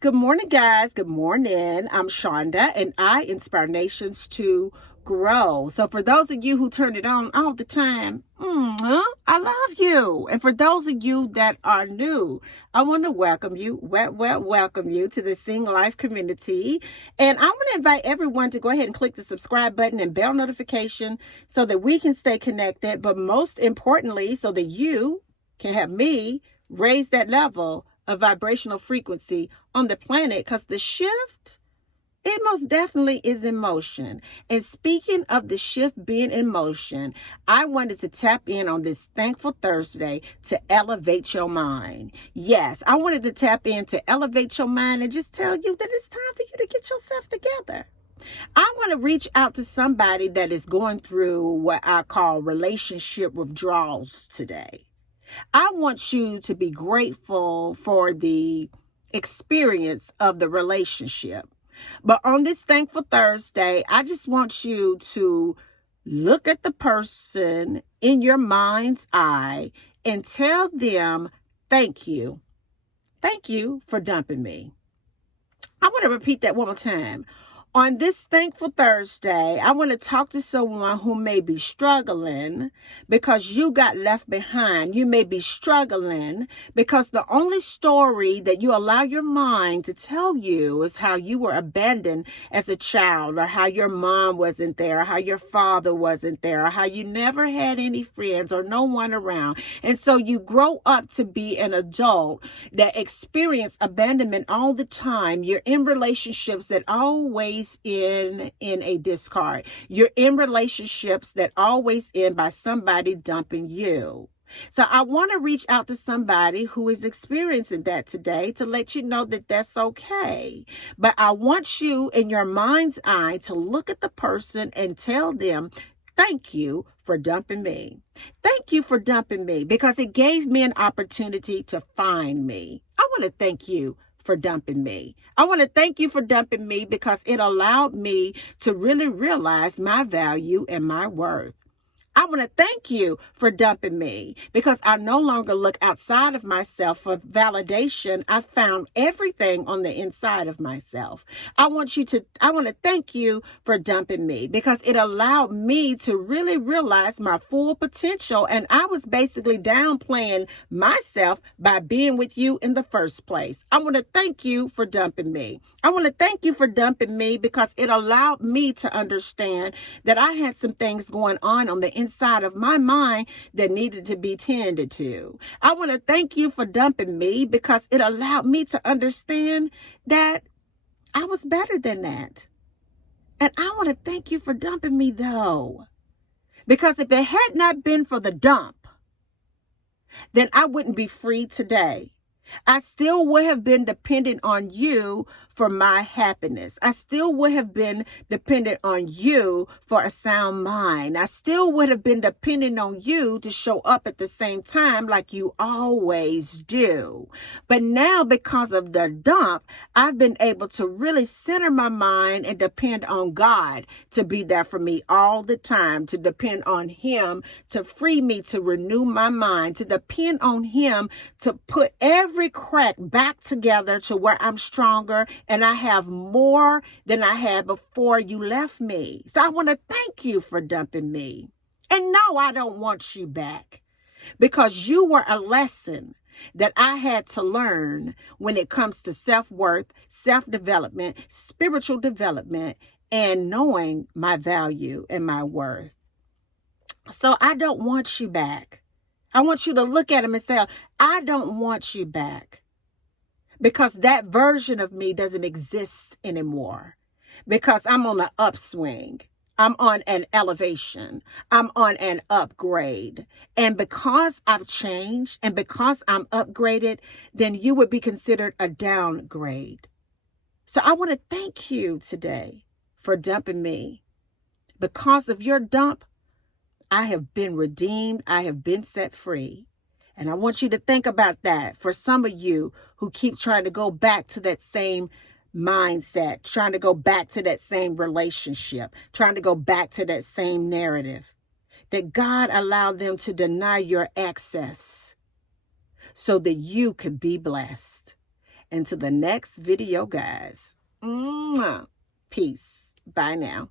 Good morning, guys. Good morning. I'm Shonda, and I inspire nations to grow. So, for those of you who turn it on all the time, I love you. And for those of you that are new, I want to welcome you, welcome you to the Sing Life community. And I want to invite everyone to go ahead and click the subscribe button and bell notification so that we can stay connected. But most importantly, so that you can have me raise that level of vibrational frequency on the planet, because the shift, it most definitely is in motion. And speaking of the shift being in motion, I wanted to tap in on this Thankful Thursday to elevate your mind. Yes, I wanted to tap in to elevate your mind and just tell you that it's time for you to get yourself together. I want to reach out to somebody that is going through what I call relationship withdrawals today. I want you to be grateful for the experience of the relationship. But on this Thankful Thursday, I just want you to look at the person in your mind's eye and tell them, thank you. Thank you for dumping me. I want to repeat that one more time. On this Thankful Thursday, I want to talk to someone who may be struggling because you got left behind. You may be struggling because the only story that you allow your mind to tell you is how you were abandoned as a child, or how your mom wasn't there, or how your father wasn't there, or how you never had any friends or no one around. And so you grow up to be an adult that experience abandonment all the time. You're in relationships that always in a discard. You're in relationships that always end by somebody dumping you. So I want to reach out to somebody who is experiencing that today to let you know that that's okay. But I want you in your mind's eye to look at the person and tell them, thank you for dumping me. Thank you for dumping me because it gave me an opportunity to find me. I want to thank you for dumping me. I want to thank you for dumping me because it allowed me to really realize my value and my worth. I want to thank you for dumping me because I no longer look outside of myself for validation. I found everything on the inside of myself. I want to thank you for dumping me because it allowed me to really realize my full potential. And I was basically downplaying myself by being with you in the first place. I want to thank you for dumping me. I want to thank you for dumping me because it allowed me to understand that I had some things going on the inside of my mind that needed to be tended to. I want to thank you for dumping me because it allowed me to understand that I was better than that. And I want to thank you for dumping me though, because if it had not been for the dump, then I wouldn't be free today. I still would have been dependent on you for my happiness. I still would have been dependent on you for a sound mind. I still would have been dependent on you to show up at the same time like you always do. But now, because of the dump, I've been able to really center my mind and depend on God to be there for me all the time, to depend on Him to free me, to renew my mind, to depend on Him to put every crack back together to where I'm stronger and I have more than I had before you left me. So I want to thank you for dumping me. And no, I don't want you back because you were a lesson that I had to learn when it comes to self-worth, self-development, spiritual development, and knowing my value and my worth. So I don't want you back. I want you to look at him and say, I don't want you back because that version of me doesn't exist anymore because I'm on an upswing. I'm on an elevation. I'm on an upgrade. And because I've changed and because I'm upgraded, then you would be considered a downgrade. So I want to thank you today for dumping me. Because of your dump, I have been redeemed. I have been set free. And I want you to think about that for some of you who keep trying to go back to that same mindset, trying to go back to that same relationship, trying to go back to that same narrative, that God allowed them to deny your access so that you could be blessed. Until the next video, guys. Peace. Bye now.